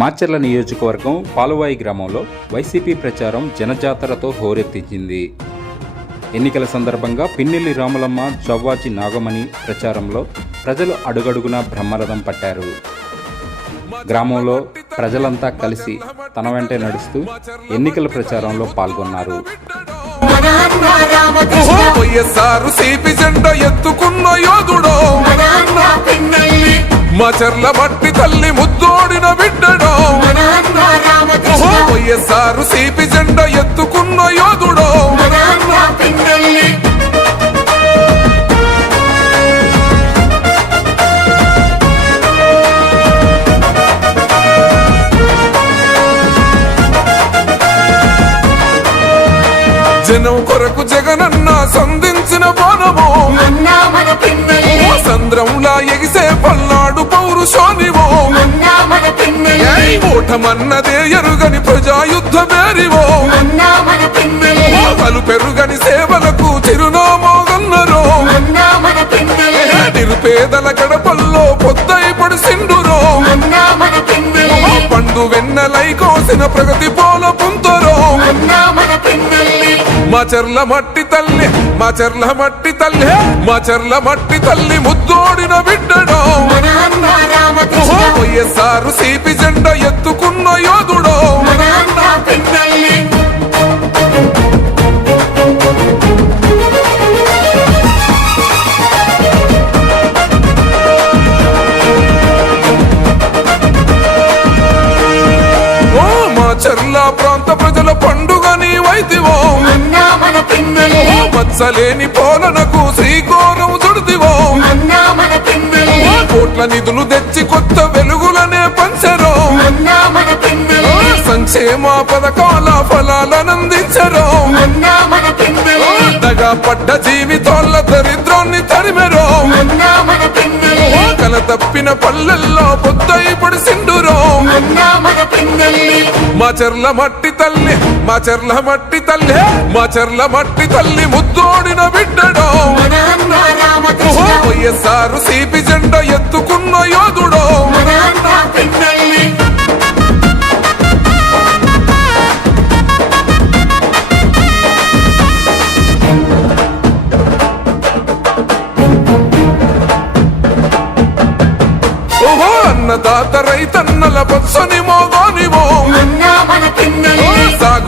మాచర్ల నియోజకవర్గం పాలువాయి గ్రామంలో వైసీపీ ప్రచారం జనజాతరతో హోరెత్తించింది. ఎన్నికల సందర్భంగా పిన్నెల్లి రాములమ్మ చవ్వాచి నాగమణి ప్రచారంలో ప్రజలు అడుగడుగునా బ్రహ్మరథం పట్టారు. గ్రామంలో ప్రజలంతా కలిసి తన వెంటే నడుస్తూ ఎన్నికల ప్రచారంలో పాల్గొన్నారు. ఎత్తుకున్న యోధుడో. పిన్నెల్లి మచర్ల మట్టి తల్లి ముద్దోడిన బిడ్డడో? వైఎస్ఆర్ సిపి జెండా ఎత్తుకున్న యోధుడో? జనం కొరకు జగనన్న సంధించిన పిన్నెల్లి. సంద్రంలా ఎగిసే పల్నాడు మన పిన్నెల్లి ఓటమన్నదే ఎరుగని ప్రజాయుద్ధ మేరివో పలు పెరుగని సేవలకు చిరునామోగన్నరో. నిరుపేదల గడపల్లో పొద్దై పడిసిండురో. పండు వెన్నెలై కోసిన ప్రగతి పోల పుంతరో. మా చెర్ల మట్టి తల్లి మా చెర్ల మట్టి తల్లి మా చెర్ల మట్టి తల్లి ముద్దోడిన బిడ్డడో. వైఎస్ఆర్ సిపి జెండ ఎత్తుకున్న యోధుడో. మనాన్న చెర్ల ప్రాంత ప్రజల పండుగ నీ వైదివో మత్సలేని పోలనకు శ్రీకోరం చుడిదివో. కోట్ల నిధులు తెచ్చి కొత్త వెలుగులనే పంచరో. సంక్షేమ పథకాల ఫలాలనందించరో. అన్నా మన పిన్నెల్లి దగా పడ్డ దరిద్రాన్ని తరిమెరో. కల తప్పిన పల్లెల్లో పొద్దయి పడిసిండురో అన్నా మా చెర్ల మట్టి తల్లి మా చెర్ల మట్టి తల్లి మా చెర్ల మట్టి తల్లి ముద్దోడిన బిడ్డడో. వైఎస్ఆర్ సిపి జెండ ఎత్తుకున్న యోధుడో.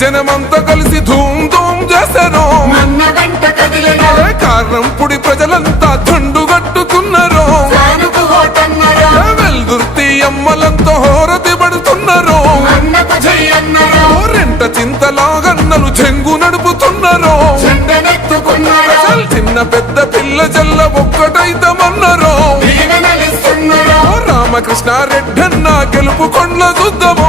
జనమంతా కలిసి ధూమ్ ధూమ్ చేశారు కారణం? పుడి ప్రజలంతా తండు కట్టుకున్నారు. వెల్దుర్తి అమ్మలంతా హోరతి పడుతున్నారు. రెంట చింతలాగన్నలు చెంగు నడుపుతున్నారు. చిన్న పెద్ద పిల్ల జల్ల ఒక్కటైతమన్నారు. రామకృష్ణారెడ్డి అన్న గెలుపు కొండ్ల చూద్దాము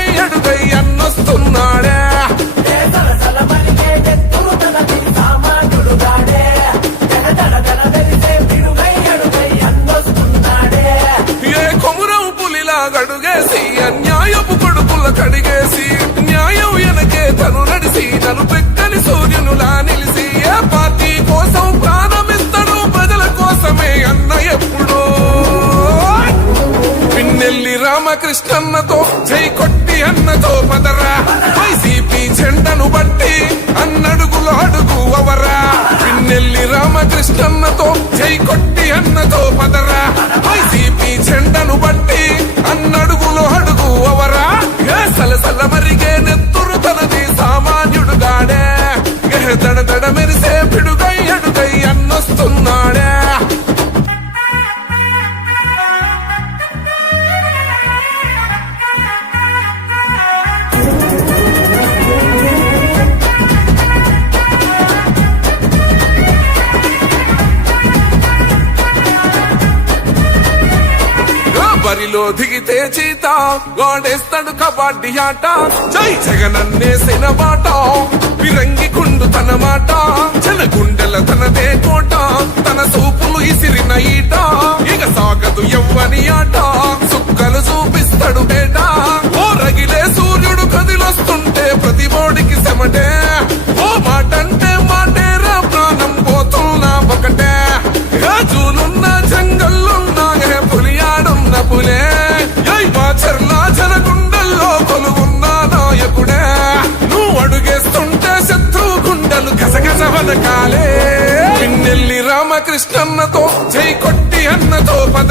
కృష్ణమ్మతో గోడేస్తాడు కబడ్డీ ఆట. జై జగనన్నేసిన బాట. విరంగి కుండు తన మాట. చిన్న గుండెల తనదే కోట. కృష్ణన్నతో జై కొట్టి అన్నతో పద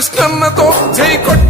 కృష్ణమ్మతో జై కొట్ట.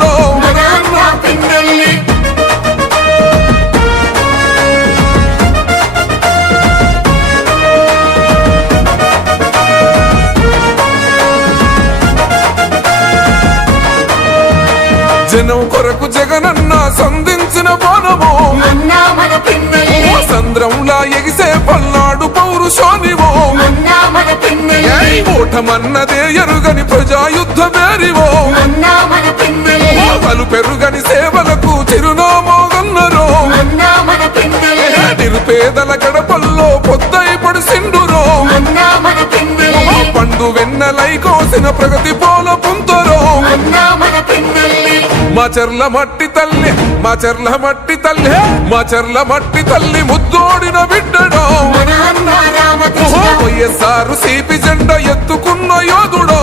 సంధించిన బాణము అన్న మన పిన్నెల్లి సంద్రంలా ఎగిసే పల్నాడు పౌరుషోనివో. ఓటమన్నదే ఎరుగని ప్రజాయుద్ధ మేరివో అన్న మన పిన్నెల్లి పలు పెరుగని సేవలకు చిరునామాగన్నరో. నిరుపేదల గడపల్లో పొద్దై పడిసిండురో. పండు వెన్నెలై కోసిన ప్రగతి పోల పుంతరో. మన పిన్నెల్లి మా చెర్ల మట్టి తల్లి మా చెర్ల మట్టి తల్లి మా చెర్ల మట్టి తల్లి ముద్దోడిన బిడ్డడో. వైఎస్ఆర్ సిపి జెండా ఎత్తుకున్న యోధుడో.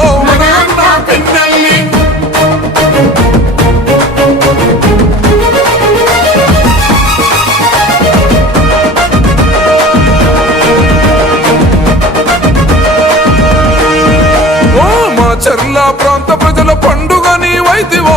మా చెర్ల ప్రాంత ప్రజల పండుగ నీవైతివో